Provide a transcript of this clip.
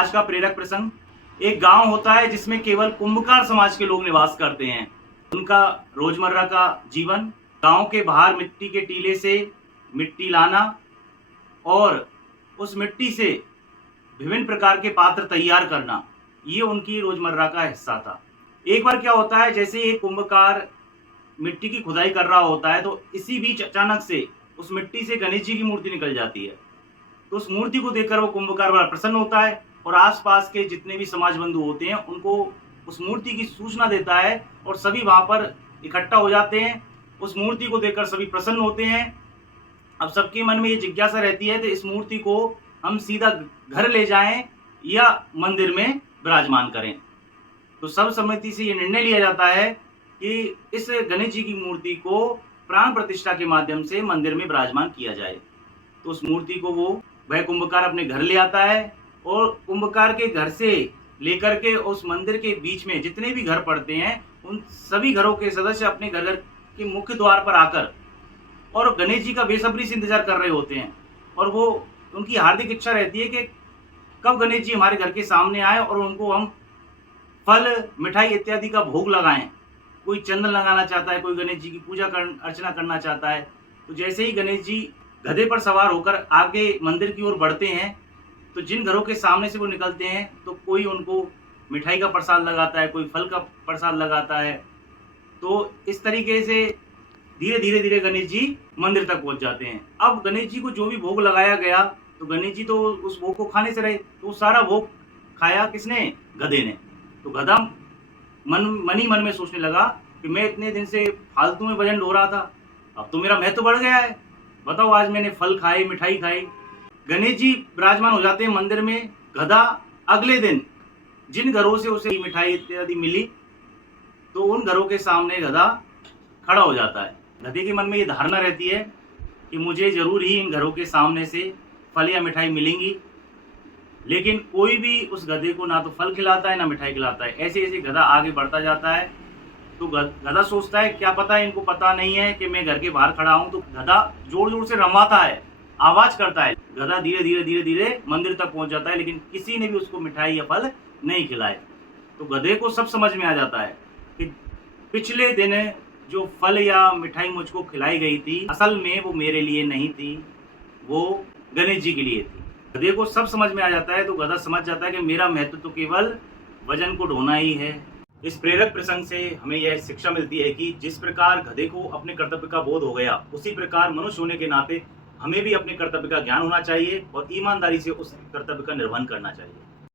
आज का प्रेरक प्रसंग। एक गांव होता है जिसमें केवल कुंभकार समाज के लोग निवास करते हैं। उनका रोजमर्रा का जीवन गांव के बाहर मिट्टी के टीले से मिट्टी लाना और उस मिट्टी से विभिन्न प्रकार के पात्र तैयार करना, ये उनकी रोजमर्रा का हिस्सा था। एक बार क्या होता है, जैसे एक कुंभकार मिट्टी की खुदाई कर रहा होता है तो इसी बीच अचानक से उस मिट्टी से गणेश जी की मूर्ति निकल जाती है। तो उस मूर्ति को देखकर वो कुंभकार बड़ा प्रसन्न होता है और आसपास के जितने भी समाज बंधु होते हैं उनको उस मूर्ति की सूचना देता है और सभी वहां पर इकट्ठा हो जाते हैं। उस मूर्ति को देखकर सभी प्रसन्न होते हैं। अब सबके मन में ये जिज्ञासा रहती है कि इस मूर्ति को हम सीधा घर ले जाएं या मंदिर में विराजमान करें। तो सर्वसम्मति से ये निर्णय लिया जाता है कि इस गणेश जी की मूर्ति को प्राण प्रतिष्ठा के माध्यम से मंदिर में विराजमान किया जाए। तो उस मूर्ति को वह कुंभकार अपने घर ले आता है और कुंभकार के घर से लेकर के उस मंदिर के बीच में जितने भी घर पड़ते हैं उन सभी घरों के सदस्य अपने घर के मुख्य द्वार पर आकर और गणेश जी का बेसब्री से इंतजार कर रहे होते हैं। और वो उनकी हार्दिक इच्छा रहती है कि कब गणेश जी हमारे घर के सामने आए और उनको हम फल मिठाई इत्यादि का भोग लगाएं। कोई चंदन लगाना चाहता है, कोई गणेश जी की पूजा अर्चना करना चाहता है। तो जैसे ही गणेश जी गधे पर सवार होकर आगे मंदिर की ओर बढ़ते हैं तो जिन घरों के सामने से वो निकलते हैं तो कोई उनको मिठाई का प्रसाद लगाता है, कोई फल का प्रसाद लगाता है। तो इस तरीके से धीरे धीरे गणेश जी मंदिर तक पहुंच जाते हैं। अब गणेश जी को जो भी भोग लगाया गया तो गणेश जी तो उस भोग को खाने से रहे, तो सारा भोग खाया किसने? गधे ने। तो गधा मन ही मन में सोचने लगा कि मैं इतने दिन से फालतू में वजन ढो रहा था, अब तो मेरा महत्व बढ़ गया है। बताओ, आज मैंने फल खाए, मिठाई खाई। गणेश जी विराजमान हो जाते हैं मंदिर में। गधा अगले दिन जिन घरों से उसे मिठाई इत्यादि मिली तो उन घरों के सामने गधा खड़ा हो जाता है। गधे के मन में ये धारणा रहती है कि मुझे जरूर ही इन घरों के सामने से फल या मिठाई मिलेंगी, लेकिन कोई भी उस गधे को ना तो फल खिलाता है ना मिठाई खिलाता है। ऐसे ऐसे गधा आगे बढ़ता जाता है। तो गधा सोचता है क्या पता है इनको पता नहीं है कि मैं घर के बाहर खड़ा हूं। तो गधा जोर जोर से रमाता है, आवाज करता है। गधा धीरे धीरे मंदिर तक पहुंच जाता है, लेकिन किसी ने भी उसको मिठाई या फल नहीं खिलाए। तो गधे को सब समझ में आ जाता है कि पिछले दिन जो फल या मिठाई मुझको खिलाई गई थी असल में वो मेरे लिए नहीं थी, वो गणेश जी के लिए थी। गधे को सब समझ में आ जाता है। तो गधा समझ जाता है कि मेरा महत्व तो केवल वजन को ढोना ही है। इस प्रेरक प्रसंग से हमें यह शिक्षा मिलती है कि जिस प्रकार गधे को अपने कर्तव्य का बोध हो गया, उसी प्रकार मनुष्य होने के नाते हमें भी अपने कर्तव्य का ज्ञान होना चाहिए और ईमानदारी से उस कर्तव्य का निर्वहन करना चाहिए।